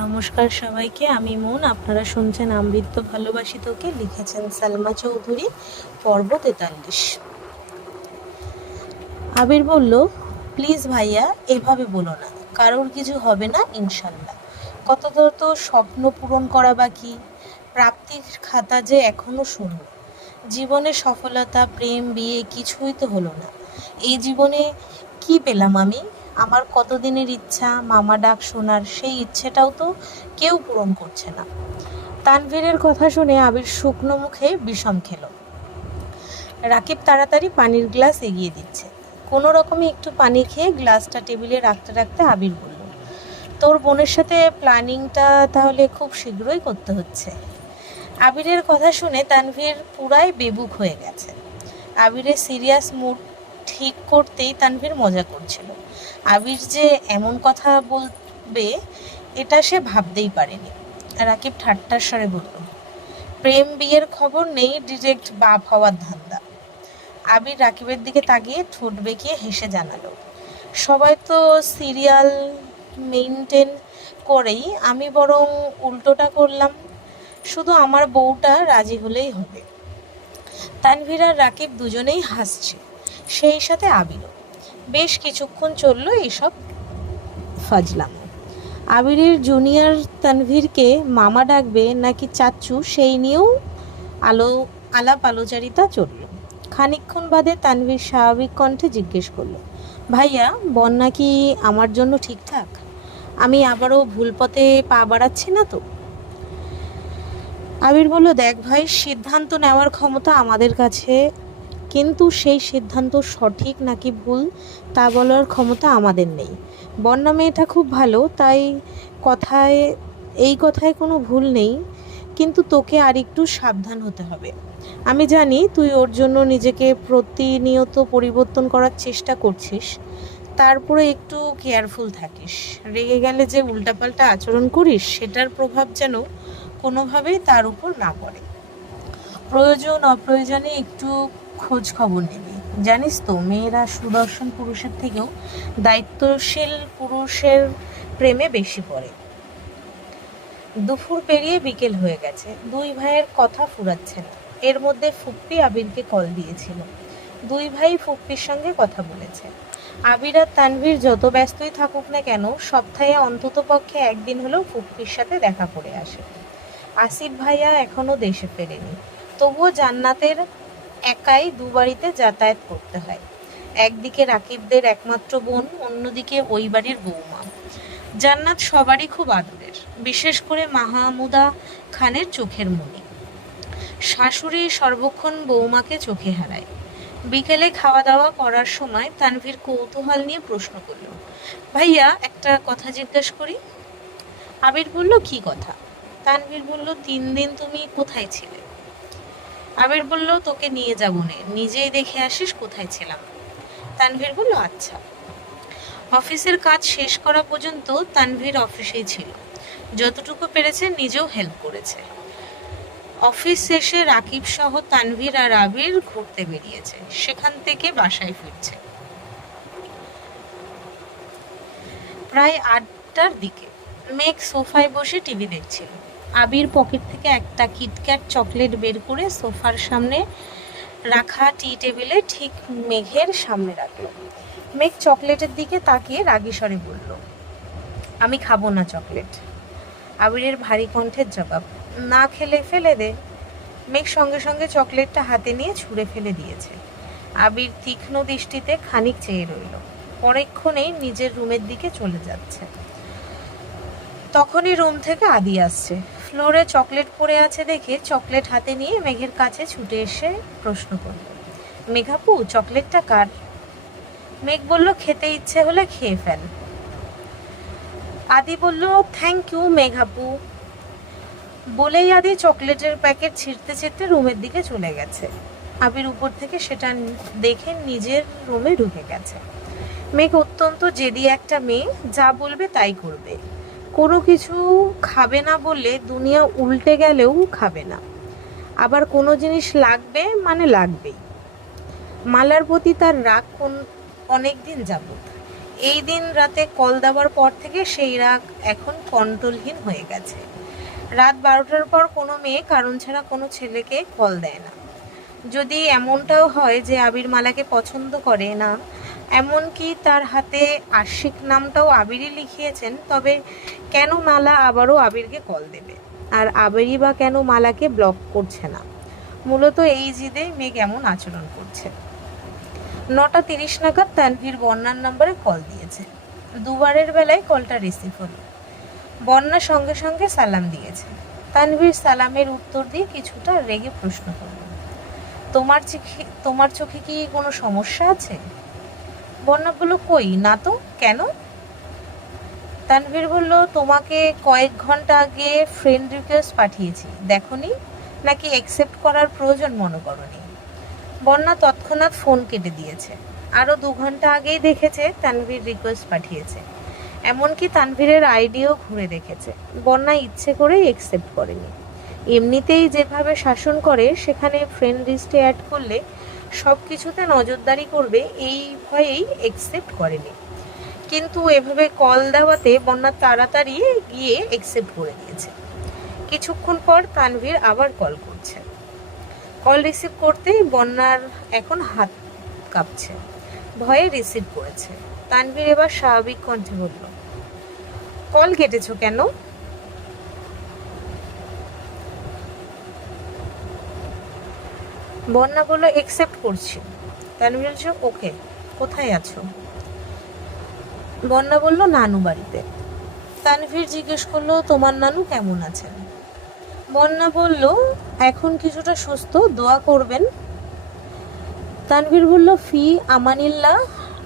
নমস্কার সবাইকে, আমি মন। আপনারা শুনছেন আমৃত্য ভালোবাসি তোকে, লিখেছেন সালমা চৌধুরী, পর্ব 43। আবির বলল, প্লিজ ভাইয়া, এভাবে বলো না, কারোর কিছু হবে না ইনশাল্লাহ। কত তো স্বপ্ন পূরণ করা বাকি, প্রাপ্তির খাতা যে এখনো শূন্য। জীবনে সফলতা, প্রেম, বিয়ে কিছুই তো হলো না। এই জীবনে কি পেলাম আমি? আমার কতদিনের ইচ্ছা মামা ডাক শোনার, সেই ইচ্ছেটাও তো কেউ পূরণ করছে না। তানভীরের কথা শুনে আবির শুকনো মুখে বিষম খেল। রাকিব তাড়াতাড়ি পানির গ্লাস এগিয়ে দিচ্ছে। কোনো রকমে একটু পানি খেয়ে গ্লাসটা টেবিলে রাখতে রাখতে আবির বলল, তোর বোনের সাথে প্ল্যানিংটা তাহলে খুব শীঘ্রই করতে হচ্ছে। আবিরের কথা শুনে তানভীর পুরাই বেবুক হয়ে গেছে। আবিরের সিরিয়াস মুড ঠিক করতেই তানভীর মজা করছিল। আবির যে এমন কথা বলবে এটা সে ভাবতেই পারেনি। রাকিব ঠাট্টার স্বরে বলল, প্রেম বিয়ের খবর নেই, ডিরেক্ট বাপ হওয়ার ধান্দা। আবির রাকিবের দিকে তাকিয়ে ঠোঁট বেঁকিয়ে হেসে জানালো, সবাই তো সিরিয়াল মেইনটেন করেই, আমি বরং উল্টোটা করলাম। শুধু আমার বউটা রাজি হলেই হবে। তানভীর আর রাকিব দুজনেই হাসছে, সেই সাথে আবিরও। বেশ কিছুক্ষণ চলল এইসব ফাজলাম। আবিরের জুনিয়র তানভীরকে মামা ডাকবে নাকি চাচ্চু, সেই নিয়েও আলাপ আলোচনা চলল। খানিকক্ষণ বাদে তানভীর স্বাভাবিক কণ্ঠে জিজ্ঞেস করলো, ভাইয়া, বন্যা কি আমার জন্য ঠিকঠাক? আমি আবারও ভুল পথে পা বাড়াচ্ছি না তো? আবির বলল, দেখ ভাই, সিদ্ধান্ত নেওয়ার ক্ষমতা আমাদের কাছে, কিন্তু সেই সিদ্ধান্ত সঠিক নাকি ভুল তা বলার ক্ষমতা আমাদের নেই। বন্যা মেয়েটা খুব ভালো, তাই কথায় এই কথায় কোনো ভুল নেই, কিন্তু তোকে আর একটু সাবধান হতে হবে। আমি জানি তুই ওর জন্য নিজেকে প্রতিনিয়ত পরিবর্তন করার চেষ্টা করছিস, তারপরে একটু কেয়ারফুল থাকিস। রেগে গেলে যে উল্টাপাল্টা আচরণ করিস, সেটার প্রভাব যেন কোনোভাবেই তার উপর না পড়ে। প্রয়োজন অপ্রয়োজনে একটু খোঁজ খবর নিবি। জানিস তো, মেয়েরা সুদর্শন পুরুষের থেকেও দায়িত্বশীল পুরুষের প্রেমে বেশি পড়ে। দুপুর পেরিয়ে বিকেল হয়ে গেছে, দুই ভাইয়ের কথা ফুরাচ্ছে না। এর মধ্যে ফুপ্পি আবিরকে কল দিয়েছিল। দুই ভাই ফুপ্পির সঙ্গে কথা বলেছে। আবির আর তানভীর যত ব্যস্তই থাকুক না কেন, সপ্তাহে অন্তত পক্ষে একদিন হলেও ফুপ্পির সাথে দেখা করে আসে। আসিফ ভাইয়া এখনো দেশে ফেরেনি, তবুও জান্নাতের একাই দুবাড়িতে যাতায়াত করতে হয়। একদিকে রাকিবদের একমাত্র বোন, অন্যদিকে ওই বাড়ির বৌমা। জান্নাত সবারই খুব আদরের, বিশেষ করে মাহমুদা খানের চোখের মণি। শাশুড়ি সর্বক্ষণ বৌমাকে চোখে হারায়। বিকেলে খাওয়া দাওয়া করার সময় তানভীর কৌতূহল নিয়ে প্রশ্ন করল, ভাইয়া, একটা কথা জিজ্ঞেস করি? আবির বলল, কি কথা? তানভীর বলল, 3 দিন তুমি কোথায় ছিলে? আবির বলল, তোকে নিয়ে যাবো নে, নিজেই দেখে আসিস কোথায় ছিলাম। তানভীর বলল, আচ্ছা। অফিসের কাজ শেষ করা পর্যন্ত তানভীর অফিসেই ছিল। যতটুকু পেরেছে নিজেও হেল্প করেছে। অফিস শেষে রাকিব সহ তানভীর আর আবির ঘুরতে বেরিয়েছে, সেখান থেকে বাসায় ফিরছে প্রায় 8টার দিকে। মেঘ সোফায় বসে টিভি দেখছিল। আবির পকেট থেকে একটা কিটক্যাট চকলেট বের করে সোফার সামনে রাখা টি টেবিলে ঠিক মেঘের সামনে রাখল। মেঘ চকলেটের দিকে তাকিয়ে রাগী স্বরে বলল, আমি খাবো না চকলেট। আবিরের ভারী কণ্ঠের জবাব, না খেলে ফেলে দে। মেঘ সঙ্গে সঙ্গে চকলেটটা হাতে নিয়ে ছুঁড়ে ফেলে দিয়েছে। আবির তীক্ষ্ণ দৃষ্টিতে খানিক চেয়ে রইল, পরেক্ষণেই নিজের রুমের দিকে চলে যাচ্ছে। তখনই রুম থেকে আদি আসছে। ফ্লোরে চকলেট পড়ে আছে দেখে চকলেট হাতে নিয়ে মেঘের কাছে ছুটে এসে প্রশ্ন করল, মেঘাপু, চকলেটটা কার? মেঘ বলল, খেতে ইচ্ছে হলে খেয়ে ফেল। আদি বলল, থ্যাংক ইউ মেঘাপু। বলেই আদি চকলেটের প্যাকেট ছিঁড়তে ছিঁড়তে রুমের দিকে চলে গেছে। আবির উপর থেকে সেটা দেখে নিজের রুমে ঢুকে গেছে। মেঘ অত্যন্ত জেদি একটা মেয়ে, যা বলবে তাই করবে। কোনো কিছু খাবে না বললে দুনিয়া উল্টে গেলেও খাবে না। আবার কোনো জিনিস লাগবে মানে লাগবেই। মালার প্রতি তার রাগ অনেক দিন যাবত। এই দিন রাতে কল দেওয়ার পর থেকে সেই রাগ এখন কন্ট্রোলহীন হয়ে গেছে। রাত 12টার পর কোনো মেয়ে কারণ ছাড়া কোনো ছেলেকে কল দেয় না। যদি এমনটাও হয় যে আবির মালাকে পছন্দ করে না, এমনকি তার হাতে আশিক নামটাও আবিরই লিখিয়েছেন, তবে কেন মালা আবারও আবিরকে কল দেবে? আর আবিরই বা কেন মালাকে ব্লক করছে না? মূলত এই জিদে মেঘ এমন আচরণ করছে। 9:30 নাগাদ তানভীর বন্যার নম্বরে কল দিয়েছে। দুবারের বেলায় কলটা রিসিভ হলো। বন্যা সঙ্গে সঙ্গে সালাম দিয়েছে। তানভীর সালামের উত্তর দিয়ে কিছুটা রেগে প্রশ্ন করল, তোমার চোখে কি কোনো সমস্যা আছে? বন্যা বলল, কই না তো, কেন? তানভীর বলল, তোমাকে কয়েক ঘন্টা আগে ফ্রেন্ড রিকোয়েস্ট পাঠিয়েছি, দেখোনি? নাকি অ্যাকসেপ্ট করার প্রয়োজন মনে করনি? বন্যা তৎক্ষণাৎ ফোন কেটে দিয়েছে। আরও 2 ঘন্টা আগেই দেখেছে তানভীর রিকোয়েস্ট পাঠিয়েছে, এমনকি তানভীরের আইডিও ঘুরে দেখেছে। বন্যা ইচ্ছে করেই অ্যাকসেপ্ট করেনি। এমনিতেই যেভাবে শাসন করে, সেখানে ফ্রেন্ড লিস্টে অ্যাড করলে সব কিছুতে নজরদারি করবে, এই ভয়েই অ্যাকসেপ্ট করেনি। কিন্তু এভাবে কল দেওয়াতে বন্যা তাড়াতাড়ি গিয়ে অ্যাকসেপ্ট করে দিয়েছে। কিছুক্ষণ পর তানভীর আবার কল করছে। কল রিসিভ করতেই বন্যার এখন হাত কাঁপছে, ভয়ে রিসিভ করেছে। তানভীর এবার স্বাভাবিক কণ্ঠে বলল, কল কেটেছো কেন? বন্যা বলল, অ্যাকসেপ্ট করছি। তানভীর বলছে, ওকে, কোথায় আছো? বন্যা বলল, নানু বাড়িতে। তানভীর জিজ্ঞেস করলো, তোমার নানু কেমন আছেন? বন্যা বলল, এখন কিছুটা সুস্থ, দোয়া করবেন। তানভীর বলল, ফি আমানিল্লাহ,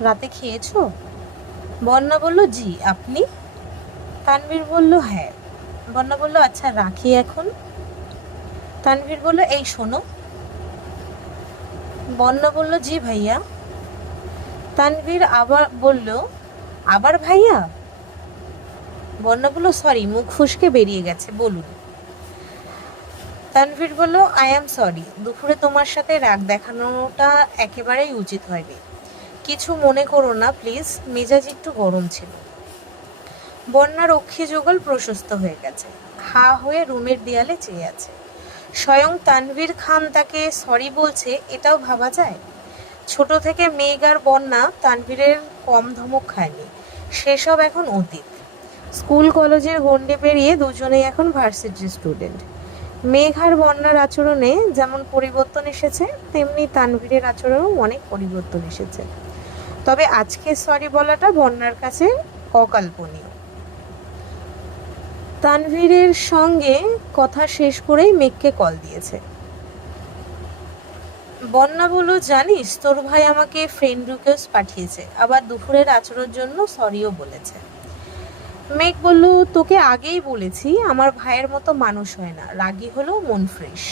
রাতে খেয়েছো? বন্যা বলল, জি, আপনি? তানভীর বলল, হ্যাঁ। বন্যা বলল, আচ্ছা রাখি এখন। তানভীর বলল, এই শোনো। বন্যা বলল, জি ভাইয়া। তানভীর আবার বলল, আবার ভাইয়া? বন্যা বলল, সরি, মুখ ফুসকে বেরিয়ে গেছে, বলুন। তানভীর বলল, আই অ্যাম সরি, দুপুরে তোমার সাথে রাগ দেখানোটা একেবারেই উচিত হয়নি। কিছু মনে করো না প্লিজ, মেজাজ একটু গরম ছিল। বন্যার অক্ষি যুগল প্রশস্ত হয়ে গেছে, হা হয়ে রুমের দেয়ালে চেয়ে আছে। স্বয়ং তানভীর খান তাকে সরি বলছে, এটাও ভাবা যায়? ছোট থেকে মেঘ আর বন্যা তানভীরের কম ধমক খায়নি, সেসব এখন অতীত। স্কুল কলেজের গণ্ডি পেরিয়ে দুজনেই এখন ভার্সিটির স্টুডেন্ট। মেঘ আর বন্যার আচরণে যেমন পরিবর্তন এসেছে, তেমনি তানভীরের আচরণেও অনেক পরিবর্তন এসেছে। তবে আজকে সরি বলাটা বন্যার কাছে অকল্পনীয়। তানভীরের সঙ্গে কথা শেষ করেই মেঘকে কল দিয়েছে। বন্যা বলল, জানিস তোর ভাই আমাকে ফ্রেন্ড রিকোয়েস্ট পাঠিয়েছে, আবার দুপুরের আচরণের জন্য সরিও বলেছে। মেঘ বলল, তোকে আগেই বলেছি আমার ভাইয়ের মতো মানুষ হয় না, রাগী হলেও মন ফ্রেশ।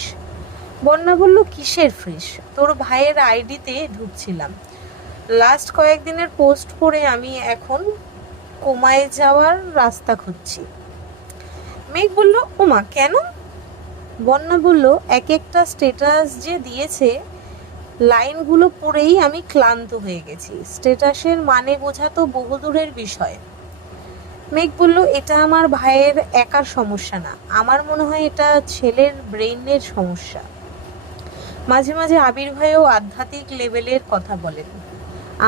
বন্যা বলল, কিসের ফ্রেশ? তোর ভাইয়ের আইডিতে ঢুকছিলাম, লাস্ট কয়েকদিনের পোস্ট পড়ে আমি এখন কোমায় যাওয়ার রাস্তা খুঁজছি। মেঘ বলল, ওমা, কেন? বন্যা বলল, এক একটা স্ট্যাটাস যে দিয়েছে, লাইনগুলো পড়েই আমি ক্লান্ত হয়ে গেছি। স্ট্যাটাসের মানে বোঝা তো বহুদূরের বিষয়। মেঘ বলল, এটা আমার ভাইয়ের একার সমস্যা না, আমার মনে হয় এটা ছেলের ব্রেইনের সমস্যা। মাঝে মাঝে আবির ভাইও আধ্যাত্মিক লেভেলের কথা বলেন,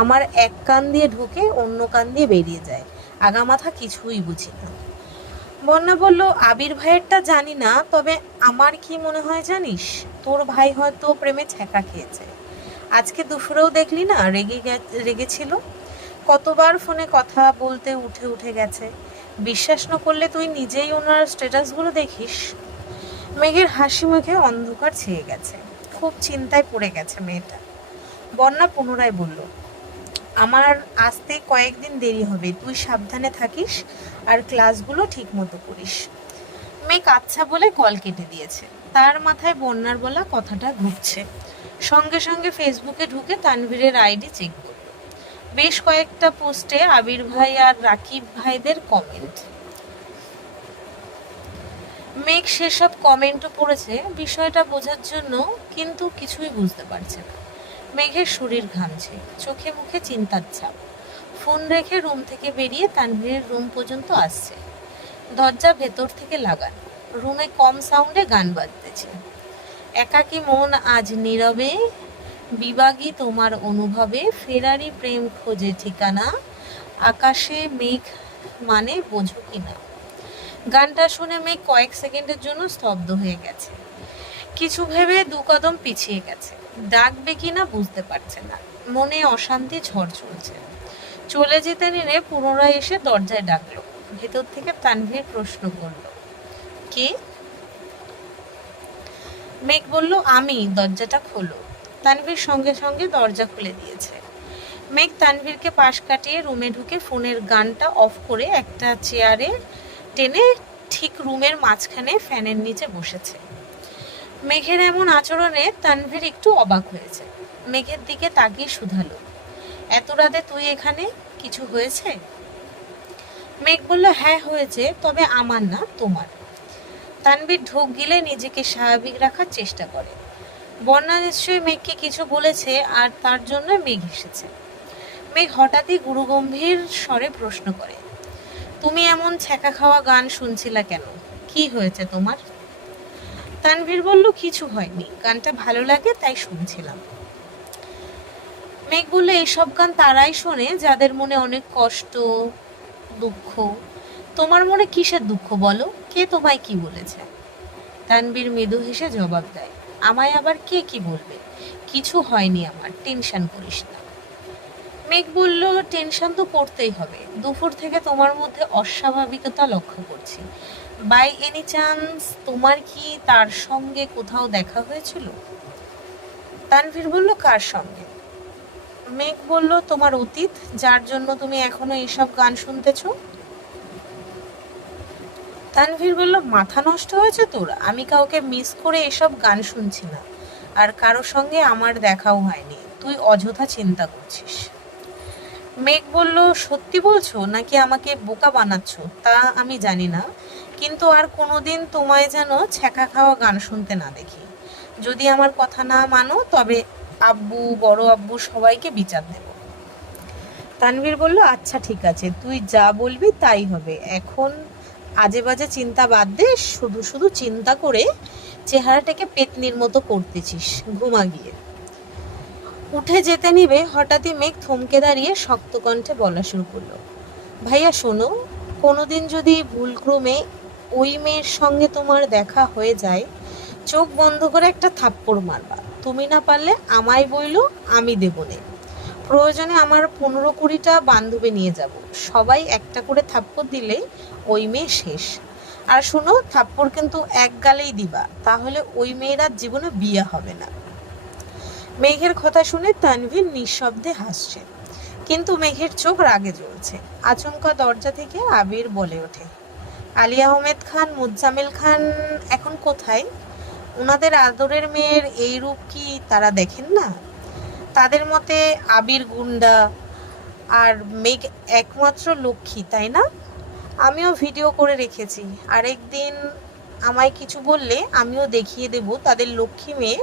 আমার এক কান দিয়ে ঢুকে অন্য কান দিয়ে বেরিয়ে যায়, আগামাথা কিছুই বুঝি না। বন্যা বলল, আবির ভাইয়েরটা জানি না, তবে আমার কি মনে হয় জানিস, তোর ভাই হয়তো প্রেমে ছ্যাঁকা খেয়েছে। আজকে দুপুরেও দেখলি না, রেগেছিল, কতবার ফোনে কথা বলতে উঠে উঠে গেছে। বিশ্বাস না করলে তুই নিজেই ওনার স্ট্যাটাসগুলো দেখিস। মেঘের হাসি মুখে অন্ধকার ছেয়ে গেছে, খুব চিন্তায় পড়ে গেছে মেয়েটা। বন্যা পুনরায় বলল, আমার আসতে কয়েকদিন দেরি হবে, তুই সাবধানে থাকিস আর ক্লাসগুলো ঠিক মতো করিস। মেঘ আচ্ছা বলে কল কেটে দিয়েছে। তার মাথায় বন্যার বলা কথাটা ঘুরছে। সঙ্গে সঙ্গে ফেসবুকে ঢুকে তানভীরের আইডি চেক করল। বেশ কয়েকটা পোস্টে আবির ভাই আর রাকিব ভাইদের কমেন্ট। মেঘ সেসব কমেন্টও পড়েছে বিষয়টা বোঝার জন্য, কিন্তু কিছুই বুঝতে পারছে না। মেঘের শরীর ঘামছে, চোখে মুখে চিন্তার ছাপ। ফোন রেখে রুম থেকে বেরিয়ে তানভীরের রুম পর্যন্ত আসছে। দরজা ভেতর থেকে লাগানো, রুমে কম সাউন্ডে গান বাজতেছে। একাকী মন আজ নীরবে, বিবাগী তোমার অনুভবে, ফেরারি প্রেম খোঁজে ঠিকানা, আকাশে মেঘ মানে বোঝো কিনা। গানটা শুনে মেঘ কয়েক সেকেন্ডের জন্য স্তব্ধ হয়ে গেছে। কিছু ভেবে 2 কদম পিছিয়ে গেছে। ডাকবে কিনা বুঝতে পারছে না, মনে অশান্তি ঝড় চলছে। চলে যেতে নিলে পুনরায় এসে দরজায় ডাকলো। ভেতর থেকে তানভীর প্রশ্ন করল, কে? মেঘ বলল, আমি। দরজাটা খোলো। তানভীর সঙ্গে সঙ্গে দরজা খুলে দিয়েছে। মেঘ তানভীরকে পাশ কাটিয়ে রুমে ঢুকে ফোনের গানটা অফ করে একটা চেয়ারে টেনে ঠিক রুমের মাঝখানে ফ্যানের নিচে বসেছে। মেঘের এমন আচরণে তানভীর একটু অবাক হয়েছে। মেঘের দিকে তাকিয়ে শুধালো, এত রাতে তুই এখানে? কিছু হয়েছে? মেঘ বলল, হ্যাঁ হয়েছে, তবে আমার না, তোমার। তানভীর ঢোক গিলে নিজেকে স্বাভাবিক রাখার চেষ্টা করে। বন্যা নিশ্চয়ই মেঘকে কিছু বলেছে আর তার জন্য মেঘ এসেছে। মেঘ হঠাৎই গুরুগম্ভীর স্বরে প্রশ্ন করে, তুমি এমন ছ্যাঁকা খাওয়া গান শুনছিলা কেন? কি হয়েছে তোমার? তানভীর বলল, কিছু হয়নি, গানটা ভালো লাগে তাই শুনছিলাম। মেঘ বলল, এইসব গান তারাই শোনে যাদের মনে অনেক কষ্ট, দুঃখ। তোমার মনে কিসের দুঃখ বলো? কে তোমায় কি বলেছে? তানভীর মৃদু হেসে জবাব দেয়, আমায় আবার কে কি বলবে? কিছু হয়নি আমার, টেনশন করিস না। মেঘ বলল, টেনশন তো করতেই হবে, দুপুর থেকে তোমার মধ্যে অস্বাভাবিকতা লক্ষ্য করছি। বাই এনি চান্স তোমার কি তার সঙ্গে কোথাও দেখা হয়েছিল? তানভীর বলল, কার সঙ্গে? মেঘ বলল, তোমার অতীত, যার জন্য তুমি এখনো এসব গান শুনতেছো। তানভীর বলল, মাথা নষ্ট হয়েছে তোর? আমি কাউকে মিস করে এসব গান শুনছি না, আর কারো সঙ্গে আমার দেখাও হয়নি, তুই অযথা চিন্তা করছিস। মেঘ বলল, সত্যি বলছো নাকি আমাকে বোকা বানাচ্ছ তা আমি জানি না, কিন্তু আর কোনোদিন তোমায় যেন ছ্যাঁকা খাওয়া গান শুনতে না দেখি। যদি আমার কথা না মানো তবে আব্বু, বড় আব্বু সবাইকে বিচার দেব। তানভীর বলল, আচ্ছা ঠিক আছে, তুই যা বলবি তাই হবে। এখন আজে বাজে চিন্তা বাদ দে, শুধু শুধু চিন্তা করে চেহারাটাকে পেতনির মতো করতেছিস, ঘুমা গিয়ে। উঠে যেতে নিবে হঠাৎই মেঘ থমকে দাঁড়িয়ে শক্ত কণ্ঠে বলা শুরু করলো, ভাইয়া শোনো, কোনোদিন যদি ভুলক্রমে ওই মেয়ের সঙ্গে তোমার দেখা হয়ে যায়, চোখ বন্ধ করে একটা থাপ্পড় মারবা। তুমি না পারলে আমায় বইলো, আমি দেবো নে। প্রয়োজনে আমার 15-20টা বান্ধবী নিয়ে যাব, সবাই একটা করে থাপ্পড় দিলে ওই মেয়ে শেষ। আর শোনো, থাপ্পড় কিন্তু এক গালেই দিবা, তাহলে ওই মেয়ের আর জীবনে বিয়ে হবে না। মেঘের কথা শুনে তানভীর নিঃশব্দে হাসছে, কিন্তু মেঘের চোখ রাগে জ্বলছে। আচমকা দরজা থেকে আবির বলে ওঠে, আলী আহমেদ খান, মুজাম্মেল খান এখন কোথায়? ওনাদের আদরের মেয়ের এই রূপ কি তারা দেখেন না? তাদের মতে আবির গুন্ডা আর মেঘ একমাত্র লক্ষ্মী, তাই না? আমিও ভিডিও করে রেখেছি, আরেকদিন আমায় কিছু বললে আমিও দেখিয়ে দেব তাদের লক্ষ্মী মেয়ে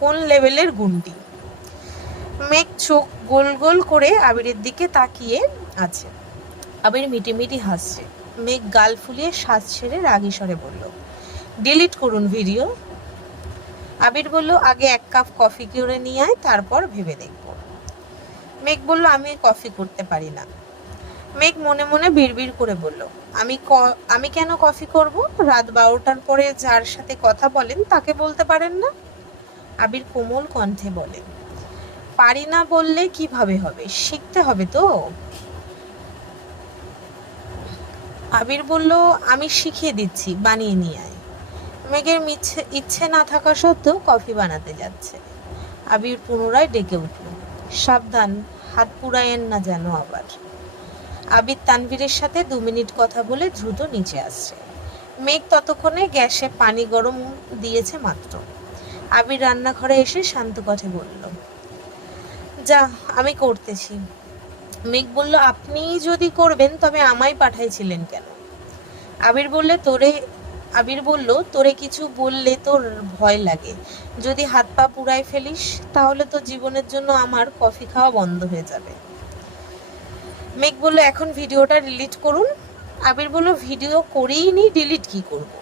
কোন লেভেলের গুন্ডি। মেঘ চোখ গোল গোল করে আবিরের দিকে তাকিয়ে আছে। আবির মিটিমিটি হাসছে। মেঘ গাল ফুলিয়ে শ্বাস ছেড়ে রাগী স্বরে বলল, ডিলিট করুন ভিডিও। আবির বলল, আগে 1 কাপ কফি করে নিয়ে আয়, তারপর ভেবে দেখব। মেঘ বলল, আমি কফি করতে পারি না। মেঘ মনে মনে বিড়বিড় করে বলল, আমি কেন কফি করব? রাত 12টার পরে যার সাথে কথা বলেন তাকে বলতে পারেন না? আবির কোমল কণ্ঠে বলে, পারি না বললে কিভাবে হবে, শিখতে হবে তো। আবির বলল, আমি শিখিয়ে দিচ্ছি, বানিয়ে নিয়ে আয়। মেঘের ইচ্ছে না থাকা সত্ত্বেও কফি বানাতে যাচ্ছে। আবির পুনরায় ডেকে উঠল, সাবধান, হাত পুড়ায়েন না যেন আবার। আবির তানভীরের সাথে 2 মিনিট কথা বলে দ্রুত নিচে আসছে। মেঘ ততক্ষণে গ্যাসে পানি গরম দিয়েছে মাত্র। আবির রান্নাঘরে এসে শান্ত কণ্ঠে বলল, যা, আমি করতেছি। মেঘ বলল, আপনি যদি করবেন তবে আমায় পাঠাইছিলেন কেন? আবির বলল, তোরে কিছু বললে তোর ভয় লাগে, যদি হাত পা পুড়ায় ফেলিস তাহলে তো জীবনের জন্য আমার কফি খাওয়া বন্ধ হয়ে যাবে। মেঘ বললো এখন ভিডিওটা ডিলিট করুন। আবির বললো ভিডিও করেই নি, ডিলিট কি করব।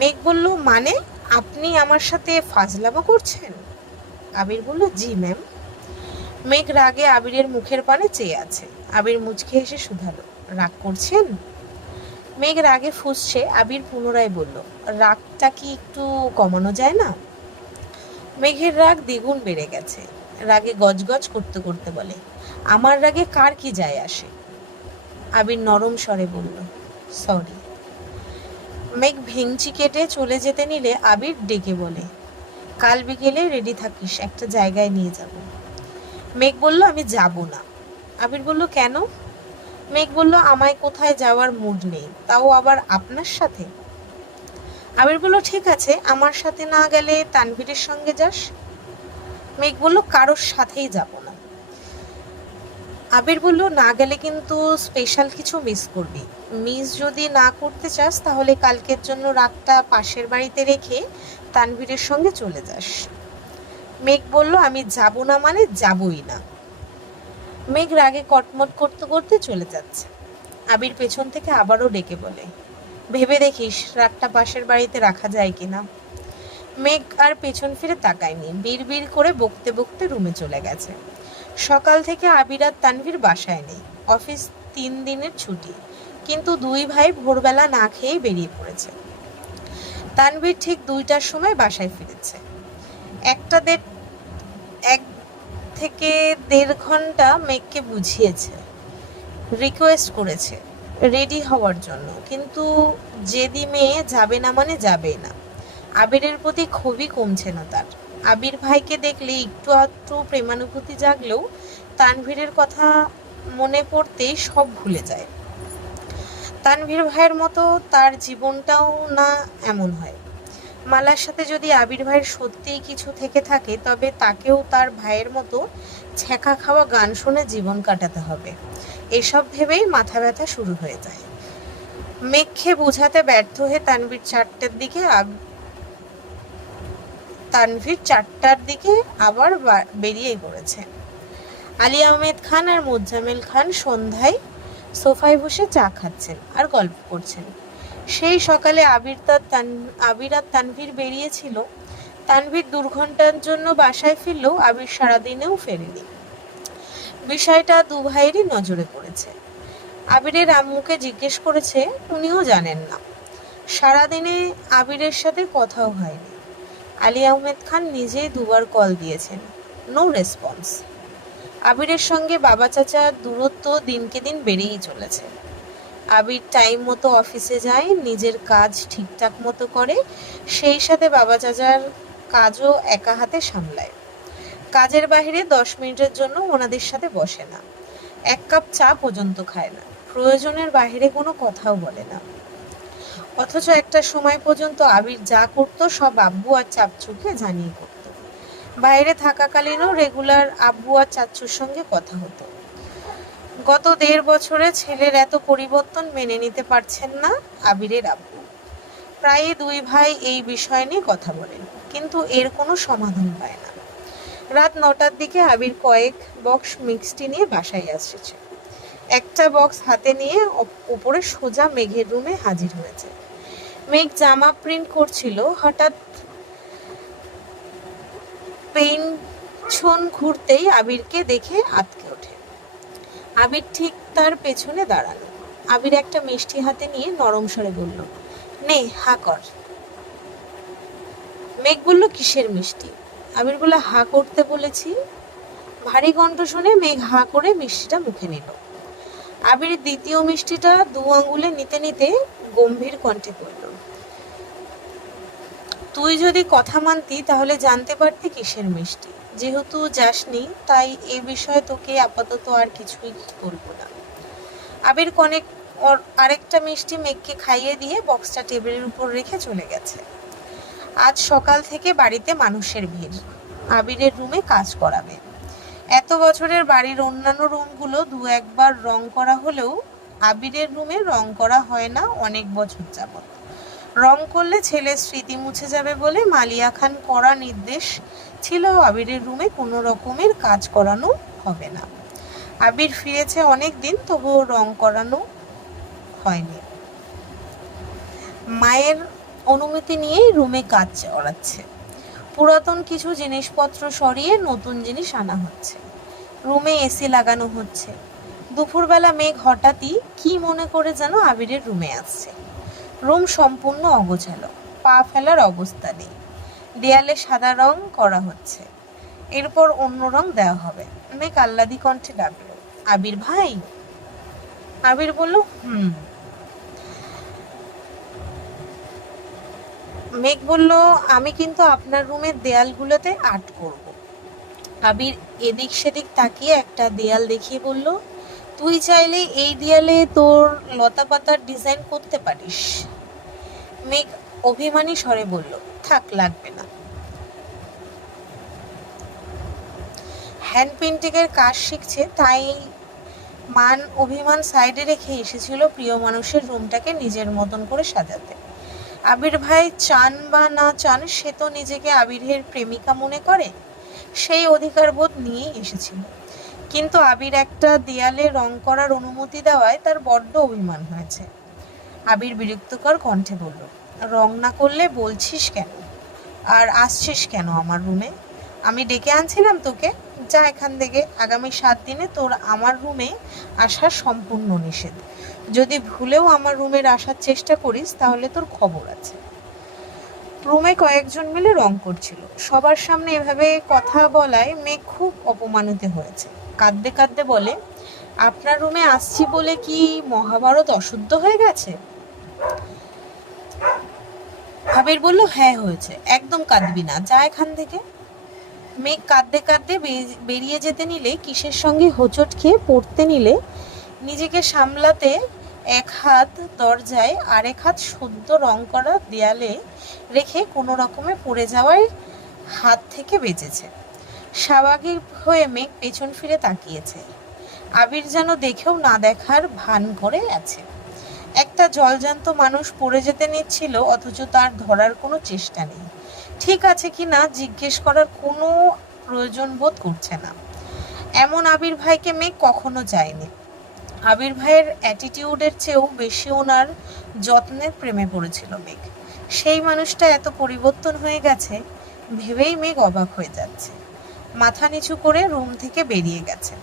মেঘ বলল মানে আপনি আমার সাথে ফাজলামো করছেন? আবির বলল জি ম্যাম। মেঘ রাগে আবিরের মুখের পানে চেয়ে আছে। আবির মুচকে এসে শুধালো, রাগ করছেন? মেঘ রাগে ফুঁসছে। আবির পুনরায় বলল, রাগটা কি একটু কমানো যায় না? মেঘের রাগ দ্বিগুণ বেড়ে গেছে। রাগে গজগজ করতে করতে বলে, আমার রাগে কার কি যায় আসে? আবির নরম স্বরে বলল, সরি। মেঘ ভেংচি কেটে চলে যেতে নিলে আবির ডেকে বলে, কাল বিকেলে রেডি থাকিস, একটা জায়গায় নিয়ে যাব। মেঘ বলল আমি যাব না। আবির বলল কেন? মেঘ বলল আমায় কোথায় যাওয়ার মুড নেই, তাও আবার আপনার সাথে। আবির বলল ঠিক আছে, আমার সাথে না গেলে তানভীরের সঙ্গে যাস। মেঘ বলল কারোর সাথেই যাব না। আবির বলল না গেলে কিন্তু স্পেশাল কিছু মিস করবি। মিস যদি না করতে চাস তাহলে কালকের জন্য রাতটা পাশের বাড়িতে রেখে তানভীরের সঙ্গে চলে যাস। মেঘ বলল আমি যাব না মানে যাবই না। মেঘ রাগে কটমট করতে করতে চলে যাচ্ছে। আবির পেছন থেকে আবারও ডেকে বলে, ভেবে দেখিস রাতটা পাশের বাড়িতে রাখা যায় কিনা। মেঘ আর পেছন ফিরে তাকায়নি, বিড়বিড় করে বকতে বকতে রুমে চলে গেছে। সকাল থেকে আবির আর তানভীর বাসায় নেই। অফিস 3 দিনের ছুটি, কিন্তু দুই ভাই ভোরবেলা না খেয়েই বেরিয়ে পড়েছে। তানভীর ঠিক 2টার সময় বাসায় ফিরেছে। 1 থেকে 1.5 ঘন্টা মেঘকে বুঝিয়েছে, রিকোয়েস্ট করেছে রেডি হওয়ার জন্য, কিন্তু জেদি মেয়ে যাবে না মানে যাবেই না। আবিরের প্রতি খুবই কমছে না তার। আবির ভাইকে দেখলে একটু আধটু প্রেমানুভূতি জাগলেও তানভীরের কথা মনে পড়তেই সব ভুলে যায়। তানভীর ভাইয়ের মতো তার জীবনটাও না এমন হয়। মালার সাথে যদি আবির ভাইয়ের সত্যিই কিছু থেকে থাকে, তবে তাকেও তার ভাইয়ের মতো ছ্যাঁকা খাওয়া গান শুনে জীবন কাটাতে হবে। এসব ভেবেই মাথা ব্যথা শুরু হয়ে যায়। মেঘকে বোঝাতে ব্যর্থ হয়ে তানভীর 4টার দিকে আবার বেরিয়ে পড়েছে। আলী আহমেদ খান আর মোজাম্মেল খান সন্ধ্যায় সোফায় বসে চা খাচ্ছেন আর গল্প করছেন। সেই সকালে আবির আর তানভীর বেরিয়েছিল। তানভীর 2 ঘন্টার জন্য বাসায় ফিরলেও আবির সারাদিনেও ফেরেনি। বিষয়টা 2 ভাইয়েরই নজরে পড়েছে। আবিরের আম্মুকে জিজ্ঞেস করেছে, উনিও জানেন না। সারাদিনে আবিরের সাথে কথাও হয়নি। আলী আহমেদ খান নিজেই 2বার কল দিয়েছেন, নো রেসপন্স। আবিরের সঙ্গে বাবা চাচার দূরত্ব দিনকে দিন বেড়েই চলেছে। আবির টাইম মতো অফিসে যায়, নিজের কাজ ঠিকঠাক মতো করে, সেই সাথে বাবা চাচার কাজও একা হাতে সামলায়। কাজের বাইরে 10 মিনিটের জন্য ওনাদের সাথে বসে না, 1 কাপ চা পর্যন্ত খায় না, প্রয়োজনের বাইরে কোনো কথাও বলে না। অথচ একটা সময় পর্যন্ত আবির যা করত সব আব্বু আর চাচ্চুকে জানিয়ে করত। বাইরে থাকাকালীনও রেগুলার আব্বু আর চাচ্চুর সঙ্গে কথা হতো। গত 1.5 বছরে ছেলের এত পরিবর্তন মেনে নিতে পারছেন না আবিরের আব্বু। প্রায় 2 ভাই এই বিষয় নিয়ে কথা বলেন, কিন্তু এর কোনো সমাধান পায় না। রাত 9টার দিকে আবির কয়েক বক্স মিক্সটি নিয়ে বাসায় আসছে। একটা বক্স হাতে নিয়ে উপরে সোজা মেঘের রুমে হাজির হয়েছে। মেঘ জামা প্রিন্ট করছিল। হঠাৎ পেছন ঘুরতেই আবিরকে দেখে আঁতকে ওঠে। আবির ঠিক তার পেছনে দাঁড়ালো। আবির একটা মিষ্টি হাতে নিয়ে নরম স্বরে বলল, নে হা কর। মেঘ বলল, কিসের মিষ্টি? আবির বলল, হা করতে বলেছি। ভারী কণ্ঠ শুনে মেঘ হা করে মিষ্টিটা মুখে নিল। আবির দ্বিতীয় মিষ্টিটা 2 আঙ্গুলে নিতে নিতে গম্ভীর কণ্ঠে বলল, তুই যদি কথা মানতি তাহলে জানতে পারতি কিসের মিষ্টি। যেহেতু যাসনি, তাই এ বিষয়ে তোকে আপাতত আর কিছুই বলবো না। আবির আরেকটা মিষ্টি মেঘকে খাইয়ে দিয়ে বক্সটা টেবিলের উপর রেখে চলে গেছে। আজ সকাল থেকে বাড়িতে মানুষের ভিড়। আবিরের রুমে কাজ করাবে। এত বছরের বাড়ির অন্যান্য রুমগুলো 2-1 বার রং করা হলেও আবিরের রুমে রং করা হয় না অনেক বছর যাবত। রং করলে ছেলের স্মৃতি মুছে যাবে বলে মালিয়া খান কড়া নির্দেশ ছিল, আবিরের রুমে কোনো রকমের কাজ করানো হবে না। আবির ফিরেছে অনেক দিন, তবুও রং করানো হয়নি। মায়ের অনুমতি নিয়েই রুমে কাজ চড়াচ্ছে। পুরাতন কিছু জিনিসপত্র সরিয়ে নতুন জিনিস আনা হচ্ছে। রুমে এসি লাগানো হচ্ছে। দুপুরবেলা মেঘ হঠাৎই কি মনে করে যেন আবিরের রুমে আসছে। রুম সম্পূর্ণ অগোছালো, পা ফেলার অবস্থা নেই। দেয়ালে সাদা রং করা হচ্ছে, এরপর অন্য রং দেওয়া হবে। মেঘ আহ্লাদি কণ্ঠে ডাকলো, আবির ভাই। আবির বলল, মেঘ বলল, আমি কিন্তু আপনার রুমের দেয়ালগুলোতে আর্ট করব। আবির এদিক সেদিক তাকিয়ে একটা দেয়াল দেখিয়ে বলল, তুই চাইলে এই দেয়ালে তোর লতা পাতার ডিজাইন করতে পারিস। মেঘ অভিমানী স্বরে বলল, থাক, লাগবে না। হ্যান্ড পেন্টিংয়ের কাজ শিখছে, তাই মান অভিমান সাইডে রেখে এসেছিল প্রিয় মানুষের রুমটাকে নিজের মতন করে সাজাতে। আবির ভাই চান বা না চান, সে তো নিজেকে আবিরের প্রেমিকা মনে করে, সেই অধিকার বোধ নিয়েই এসেছিল। কিন্তু আবির একটা দেয়ালে রং করার অনুমতি দেওয়ায় তার বড্ড অভিমান হয়েছে। আবির বিরক্তকর কণ্ঠে বলল, রং না করলে বলছিস কেন? আর আসছিস কেন আমার রুমে? আমি ডেকে আনছিলাম তোকে? যা এখান থেকে, আগামী 7 দিনে তোর আমার রুমে আসা সম্পূর্ণ নিষেধ। যদি ভুলেও আমার রুমের আসার চেষ্টা করিস তাহলে তোর খবর আছে। রুমে কয়েকজন মিলে রং করছিল। সবার সামনে এভাবে কথা বলায় মেঘ খুব অপমানিত হয়েছে। কাঁদতে কাঁদতে বলে, আপনার রুমে আসছি বলে কি মহাভারত অশুদ্ধ হয়ে গেছে? আবির বলল, হ্যাঁ হয়েছে, একদম কাঁদবি না, যা এখান থেকে। মেঘ কাঁদতে কাঁদতে বেরিয়ে যেতে নিলে, কিসের সঙ্গে হোঁচট খেয়ে পড়তে নিলে, নিজেকে সামলাতে এক হাত দরজায় আর এক হাত সদ্য রং করা দেয়ালে রেখে কোনো রকমে পড়ে যাওয়ার হাত থেকে বেঁচেছে। স্বাভাবিক হয়ে মেঘ পেছন ফিরে তাকিয়েছে। আবির যেন দেখেও না দেখার ভান করে আছে। একটা জলজান্ত মানুষ পড়ে যেতে নিচ্ছিল, অথচ তার ধরার কোনো চেষ্টা নেই। ঠিক আছে কি না জিজ্ঞেস করার কোনো প্রয়োজন বোধ করছে না। এমন আবির ভাইকে মেঘ কখনো চায়নি। আবির ভাইয়ের অ্যাটিটিউডের চেয়েও বেশি ওনার যত্নের প্রেমে পড়েছিল মেঘ। সেই মানুষটা এত পরিবর্তন হয়ে গেছে ভেবেই মেঘ অবাক হয়ে যাচ্ছে। মাথা নিচু করে রুম থেকে বেরিয়ে গেছে।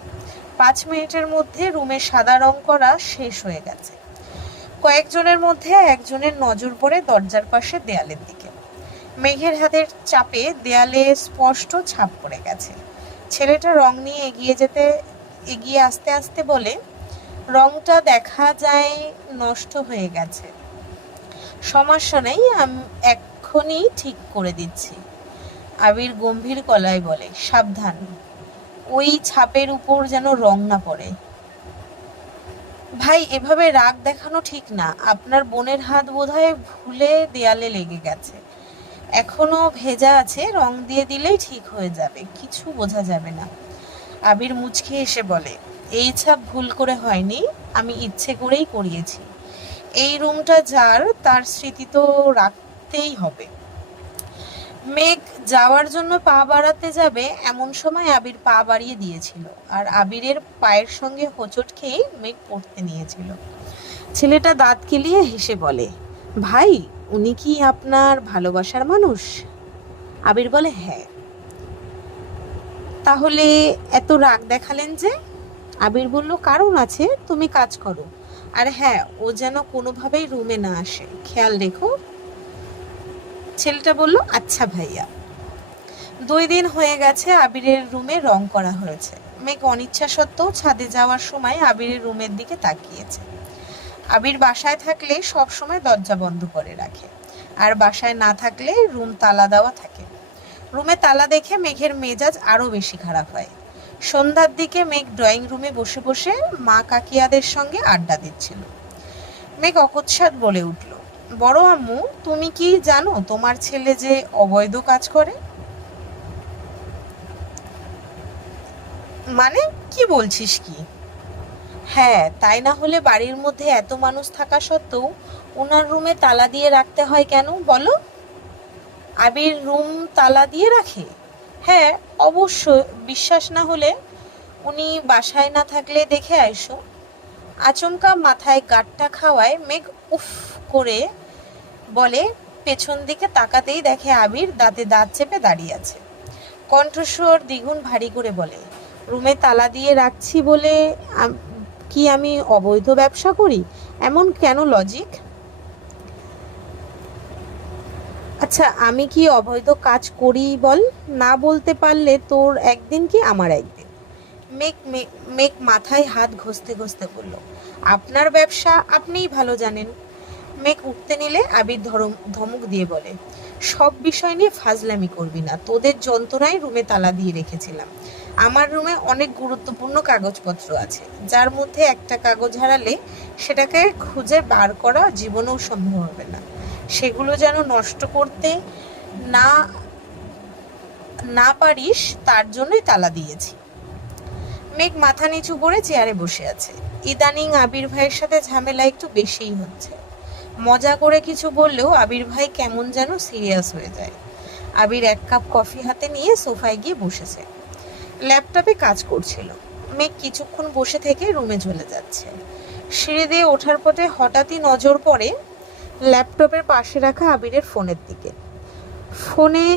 5 মিনিটের মধ্যে রুমের সাদা রং করা শেষ হয়ে গেছে। কয়েকজনের মধ্যে একজনের নজর পড়ে দরজার পাশে দেয়ালের দিকে। মেঘের হাতের চাপে দেয়ালে স্পষ্ট ছাপ পড়ে গেছে। ছেলেটা রং নিয়ে এগিয়ে আস্তে আস্তে বলে, রংটা দেখা যায় নষ্ট হয়ে গেছে। সমস্যা নেই, আমি এক্ষুনি ঠিক করে দিচ্ছি। আবির গম্ভীর গলায় বলে, সাবধান, ওই ছাপের উপর যেন রং না পড়ে। ভাই, এভাবে রাগ দেখানো ঠিক না। আপনার বোনের হাত বোধহয় ভুলে দেয়ালে লেগে গেছে, এখনো ভেজা আছে, রং দিয়ে দিলেই ঠিক হয়ে যাবে, কিছু বোঝা যাবে না। আবির মুচকি এসে বলে, এই ছাপ ভুল করে হয়নি, আমি ইচ্ছে করেই করিয়েছি। এই রুমটা যার, তার স্মৃতি তো রাখতেই হবে। মেঘ যাওয়ার জন্য পা বাড়াতে যাবে, এমন সময় আবির পা বাড়িয়ে দিয়েছিল, আর আবিরের পায়ের সঙ্গে হোঁচট খেয়ে মেঘ পড়তে নিয়েছিল। ছেলেটা দাঁত কেলিয়ে হেসে বলে, ভাই, উনি কি আপনার ভালোবাসার মানুষ? আবির বলে, হ্যাঁ। তাহলে এত রাগ দেখালেন যে? আবির বলল, কারণ আছে, তুমি কাজ করো। আর হ্যাঁ, ও যেন কোনোভাবেই রুমে না আসে, খেয়াল রেখো। ছেলেটা বলল, আচ্ছা ভাইয়া। 2 দিন হয়ে গেছে আবিরের রুমে রং করা হয়েছে। মেঘ অনিচ্ছা সত্ত্বেও ছাদে যাওয়ার সময় আবিরের রুমের দিকে তাকিয়েছে। আবির বাসায় থাকলে সব সময় দরজা বন্ধ করে রাখে, আর বাসায় না থাকলে রুম তালা দেওয়া থাকে। রুমে তালা দেখে মেঘের মেজাজ আরো বেশি খারাপ হয়। সন্ধ্যার দিকে মেঘ ড্রয়িং রুমে বসে বসে মা কাকিয়াদের সঙ্গে আড্ডা দিচ্ছিল। মেঘ অকস্মাৎ বলে উঠল, বড় আম্মু, তুমি কি জানো তোমার ছেলে যে অবৈধ কাজ করে? মানে, কি বলছিস কি? হ্যাঁ, তাই না হলে বাড়ির মধ্যে এত মানুষ থাকা সত্ত্বেও ওনার রুমে তালা দিয়ে রাখতে হয় কেন বলো? আবির রুম তালা দিয়ে রাখে? হ্যাঁ, অবশ্য। বিশ্বাস না হলে উনি বাসায় না থাকলে দেখে আইসো। আচমকা মাথায় গাঁটটা খাওয়ায় মেঘ উফ করে বলে, পেছন দিকে তাকাতেই দেখে আবির দাঁতে দাঁত চেপে দাঁড়িয়ে আছে। কণ্ঠস্বর দ্বিগুণ ভারী করে বলে, রুমে তালা দিয়ে রাখছি বলে কি আমি অবৈধ ব্যবসা করি? এমন কেন লজিক? আচ্ছা, আমি কি অবৈধ কাজ করি বল? না বলতে পারলে তোর একদিন কি আমার একদিন। মেঘ মেঘ মাথায় হাত ঘষতে ঘষতে বলল, আপনার ব্যবসা আপনিই ভালো জানেন। মেঘ উঠতে নিলে আবির ধমক দিয়ে বলে, সব বিষয় নিয়ে ফাজলামি করবি না। তোদের যন্ত্রণায় রুমে তালা দিয়ে রেখেছিলাম। আমার রুমে অনেক গুরুত্বপূর্ণ কাগজপত্র আছে, যার মধ্যে একটা কাগজ হারালে সেটাকে খুঁজে বার করা জীবনেও সম্ভব হবে না। সেগুলো যেন নষ্ট করতে না না পারিস, তার জন্যই তালা দিয়েছি। মেঘ মাথা নিচু করে চেয়ারে বসে আছে। ইদানিং আবির ভাইয়ের সাথে ঝামেলা একটু বেশিই হচ্ছে। মজা করে কিছু বললেও আবির ভাই কেমন যেন সিরিয়াস হয়ে যায়। আবির এক কাপ কফি হাতে নিয়ে সোফায় গিয়ে বসেছে। ল্যাপটপে কাজ করছিল। মেঘ কিছুক্ষণ বসে থেকে রুমে চলে যাচ্ছে। সিঁড়ি দিয়ে ওঠার পথে হঠাৎই নজর পড়ে ল্যাপটপের পাশে রাখা আবিরের ফোনের দিকে। ফোনে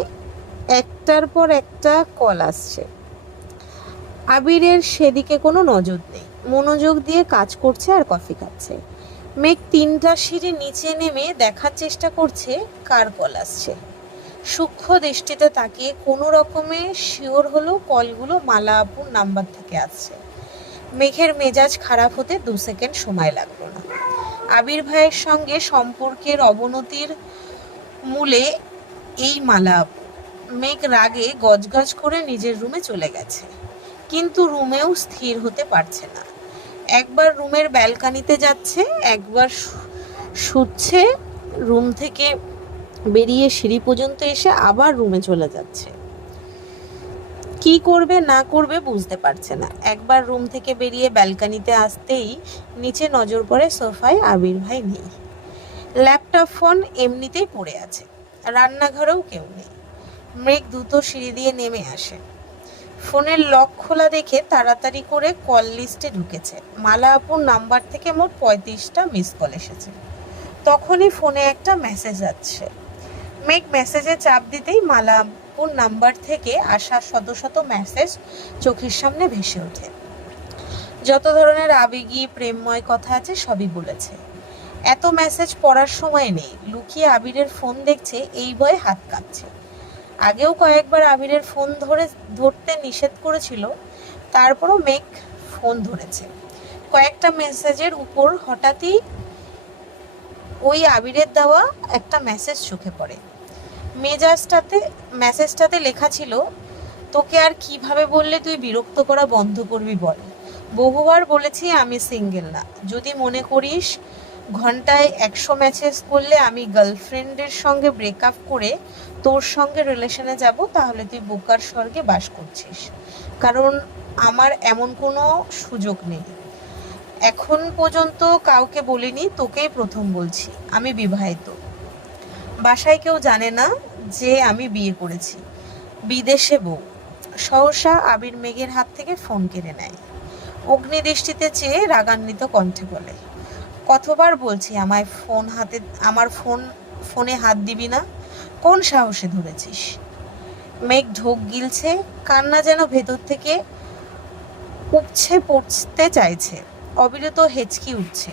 একটার পর একটা কল আসছে। আবিরের সেদিকে কোনো নজর নেই, মনোযোগ দিয়ে কাজ করছে আর কফি খাচ্ছে। মেঘ 3টা সিঁড়ি নিচে নেমে দেখার চেষ্টা করছে কার কল আসছে। সূক্ষ্ম দৃষ্টিতে তাকিয়ে কোনো রকমে শিওর হলো কলগুলো মালা আপুর নাম্বার থেকে আসছে। মেঘের মেজাজ খারাপ হতে 2 সেকেন্ড সময় লাগলো না। আবির ভাইয়ের সঙ্গে সম্পর্কের অবনতির মূলে এই মালা আপু। মেঘ রাগে গজগজ করে নিজের রুমে চলে গেছে, কিন্তু রুমেও স্থির হতে পারছে না। একবার রুমের ব্যালকানিতে যাচ্ছে, একবার শুচ্ছে, রুম থেকে বেরিয়ে সিঁড়ি পর্যন্ত এসে আবার রুমে চলে যাচ্ছে। কি করবে না করবে বুঝতে পারছে না। একবার রুম থেকে বেরিয়ে ব্যালকানিতে আসতেই নিচে নজর পড়ে সোফায় আবির ভাই নেই। ল্যাপটপ ফোন এমনিতেই পড়ে আছে। রান্নাঘরেও কেউ নেই। মেঘ দ্রুত সিঁড়ি দিয়ে নেমে আসে। ফোনের লক খোলা দেখে তাড়াতাড়ি করে কল লিস্টে ঢুকেছে। মালা আপুর নাম্বার থেকে মোট 35টা মিস কল এসেছে। তখনই ফোনে একটা মেসেজ আসছে। মেঘ মেসেজে চাপ দিতেই মালা আপুর নাম্বার থেকে আসা শত শত মেসেজ চোখের সামনে ভেসে ওঠে। যত ধরনের আবেগী প্রেমময় কথা আছে সবই বলেছে। এত মেসেজ পড়ার সময় নেই। লুকিয়ে আবিরের ফোন দেখছে, এই ভয়ে হাত কাঁপছে। আগেও কয়েকবার আবিরের ফোন ধরতে নিষেধ করেছিল, তারপরও মেঘ ফোন ধরেছে। কয়েকটা মেসেজের উপর হঠাৎই ওই আবিরের দেওয়া একটা মেসেজ চোখে পড়ে। মেসেজটাতে লেখা ছিল, তোকে আর কিভাবে বললে তুই বিরক্ত করা বন্ধ করবি বল। বহুবার বলেছি আমি সিঙ্গেল না। যদি মনে করিস ঘন্টায় 100 মেসেজ করলে আমি গার্লফ্রেন্ডের সঙ্গে ব্রেকআপ করে তোর সঙ্গে রিলেশনে যাব, তাহলে তুই বোকার স্বর্গে বাস করছিস। কারণ আমার এমন কোনো সুযোগ নেই। এখন পর্যন্ত কাউকে বলিনি, তোকেই প্রথম বলছি। আমি বিবাহিত। বাসায় কেউ জানে না যে আমি বিয়ে করেছি। বিদেশে বউ। সহসা আবির মেঘের হাত থেকে ফোন কেড়ে নেয়। অগ্নিদৃষ্টিতে চেয়ে রাগান্বিত কণ্ঠে বলে, কতবার বলছি আমার ফোনে হাত দিবি না? কোন সাহসে ধরেছিস? মেঘ ঢোক গিলছে, কান্না যেন ভেতর থেকে উপছে পড়তে চাইছে। অবিরত হেঁচকি উঠছে।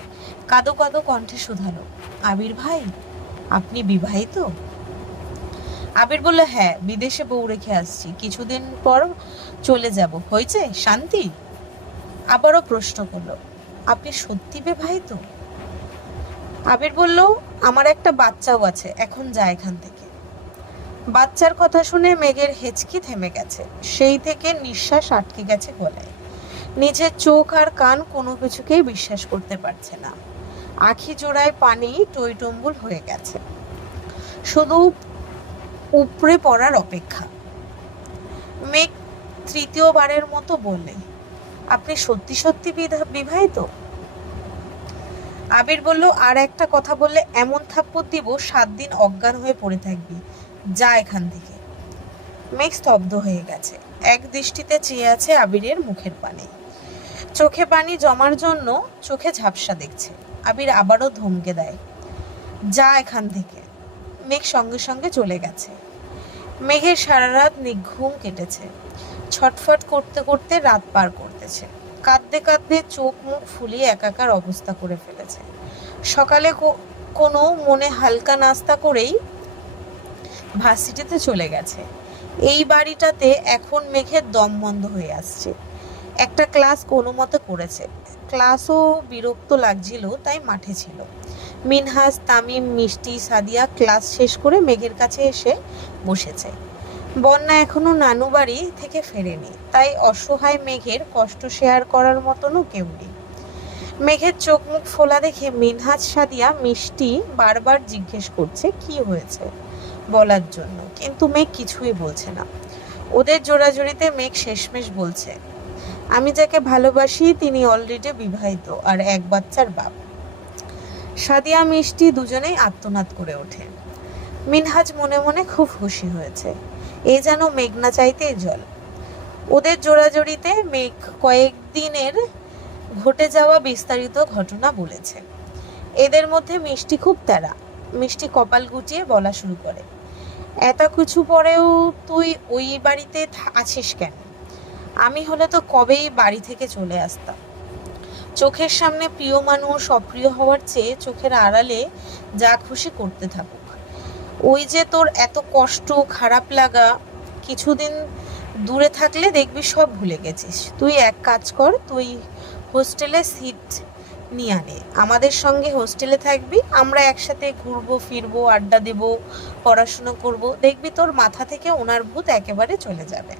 কাঁদো কাঁদো কণ্ঠে শুধালো, আবির ভাই, আপনি বিবাহিত? আবির বলল, হ্যাঁ, বিদেশে বউ রেখে আসছি, কিছুদিন পর চলে যাব। হয়েছে শান্তি? আবারও প্রশ্ন করলো, আপনি সত্যি বিবাহিত? আবির বলল, আমার একটা বাচ্চাও আছে, এখন যা এখান থেকে। বাচ্চার কথা শুনে মেঘের হেঁচকি থেমে গেছে। সেই থেকে নিঃশ্বাস আটকে গেছে গলায়। নিজের চোখ আর কান কোনো কিছুকেই বিশ্বাস করতে পারছে না। আখি জোড়ায় পানি টইটম্বুল হয়ে গেছে, শুধু উপড়ে পড়ার অপেক্ষা। মেঘ তৃতীয়বারের মতো বললে, আপনি সত্যি সত্যি বিবাহিত? আবির বলল, আর একটা কথা বললে এমন থাপ্পড় দিব 7 দিন অজ্ঞান হয়ে পড়ে থাকবি, যা এখান থেকে। মেঘ স্তব্ধ হয়ে গেছে, এক দৃষ্টিতে চেয়ে আছে আবিরের মুখের পানে। চোখে পানি জমার জন্য চোখে ঝাপসা দেখছে। আবির আবারও ধমকে দেয়, যা এখান থেকে। মেঘ সঙ্গে সঙ্গে চলে গেছে। মেঘের সারা রাত নিঘুম কেটেছে, ছটফট করতে করতে রাত পার করতেছে। কাঁদতে কাঁদতে চোখ মুখ ফুলিয়ে একাকার অবস্থা করে ফেলেছে। সকালে কোনো মনে হালকা নাস্তা করেই ভার্সিটিতে চলে গেছে। এই বাড়িটাতে এখন মেঘের দম বন্ধ হয়ে আসছে। একটা ক্লাস কোনো মতে করেছে, ক্লাসও বিরক্ত লাগছিল, তাই মাঠে ছিল। মিনহাজ, তামিম, মিষ্টি, সাদিয়া ক্লাস শেষ করে মেঘের কাছে এসে বসেছে। বন্যা এখনো নানু বাড়ি থেকে ফেরেনি, তাই অসহায় মেঘের কষ্ট শেয়ার করার মতনও কেউ নেই। মেঘের চোখ মুখ ফোলা দেখে মিনহাজ, সাদিয়া, মিষ্টি বারবার জিজ্ঞেস করছে কি হয়েছে বলার জন্য, কিন্তু মেঘ কিছুই বলছে না। ওদের জোড়াজুড়িতে মেঘ শেষমেশ বলছে, আমি যাকে ভালোবাসি তিনি অলরেডি বিবাহিত আর এক বাচ্চার বাপ। সাদিয়া, মিষ্টি দুজনেই আর্তনাদ করে ওঠে। মিনহাজ মনে মনে খুব খুশি হয়েছে, এ যেন মেঘনা চাইতে জল। ওদের জোড়াজড়িতে মেঘ কয়েকদিনের ঘটে যাওয়া বিস্তারিত ঘটনা বলেছে। এদের মধ্যে মিষ্টি খুব তেড়া। মিষ্টি কপাল গুটিয়ে বলা শুরু করে, এত কিছু পরেও তুই ওই বাড়িতে আছিস কেন? আমি হলে তো কবেই বাড়ি থেকে চলে আসতাম। চোখের সামনে প্রিয় মানুষ অপ্রিয় হওয়ার চেয়ে চোখের আড়ালে যা খুশি করতে থাকুক। ওই যে তোর এত কষ্ট, খারাপ লাগা, কিছুদিন দূরে থাকলে দেখবি সব ভুলে গেছিস। তুই এক কাজ কর, তুই হোস্টেলে সিট নিয়ে আনে, আমাদের সঙ্গে হোস্টেলে থাকবি, আমরা একসাথে ঘুরবো ফিরবো, আড্ডা দেবো, পড়াশুনো করব, দেখবি তোর মাথা থেকে ওনার ভূত একেবারে চলে যাবে,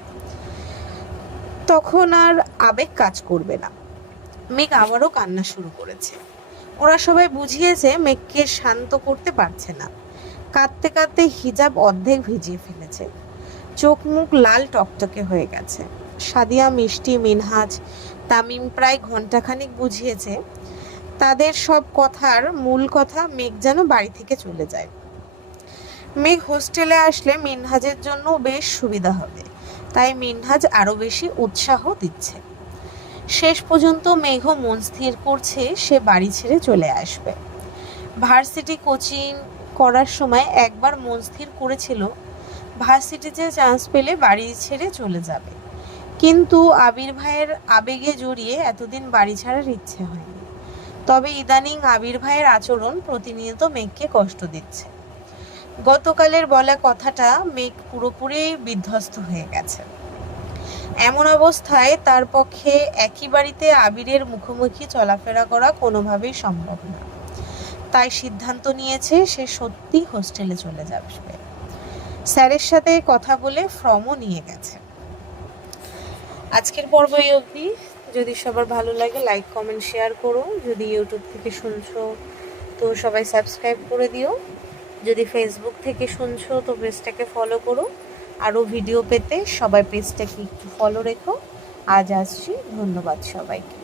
তখন আর আবেগ কাজ করবে না। মেঘ আবারও কান্না শুরু করেছে। ওরা সবাই বুঝিয়েছে মেঘকে শান্ত করতে পারছে না। কাঁদতে কাঁদতে হিজাব অর্ধেক ভিজিয়ে ফেলেছে, চোখ মুখ লাল টকটকে হয়ে গেছে। সাদিয়া, মিষ্টি, মিনহাজ, তামিম প্রায় ঘন্টাখানিক বুঝিয়েছে। তাদের সব কথার মূল কথা মেঘ যেন বাড়ি থেকে চলে যায়। মেঘ হোস্টেলে আসলে মিনহাজের জন্য বেশ সুবিধা হবে, তাই মিনহাজ আরও বেশি উৎসাহ দিচ্ছে। শেষ পর্যন্ত মেঘ মন স্থির করছে সে বাড়ি ছেড়ে চলে আসবে। ভার্সিটি কোচিং করার সময় একবার মন স্থির করেছিল ভার্সিটিতে চান্স পেলে বাড়ি ছেড়ে চলে যাবে, কিন্তু আবির ভাইয়ের আবেগে জড়িয়ে এতদিন বাড়ি ছাড়ার ইচ্ছে হয়নি। তবে ইদানিং আবির ভাইয়ের আচরণ প্রতিনিয়ত মেঘকে কষ্ট দিচ্ছে। গতকালের বলা কথাটা মেঘ পুরোপুরি বিধ্বস্ত হয়ে গেছে। এমন অবস্থায় তার পক্ষে একই বাড়িতে আবিরের মুখোমুখি চলাফেরা করা কোনোভাবেই সম্ভব না। তাই সিদ্ধান্ত নিয়েছে সে সত্যি হোস্টেলে চলে যাবে। স্যারের সাথে কথা বলে ফর্মও নিয়ে গেছে। আজকের পর্ব এই অবধি। যদি সবার ভালো লাগে লাইক, কমেন্ট, শেয়ার করো। যদি ইউটিউব থেকে শুনছো তো সবাই সাবস্ক্রাইব করে দিও। যদি ফেসবুক থেকে শুনছো তো পেজটাকে ফলো করো। আরও ভিডিও পেতে সবাই পেজটাকে একটু ফলো রেখো। আজ আসছি, ধন্যবাদ সবাইকে।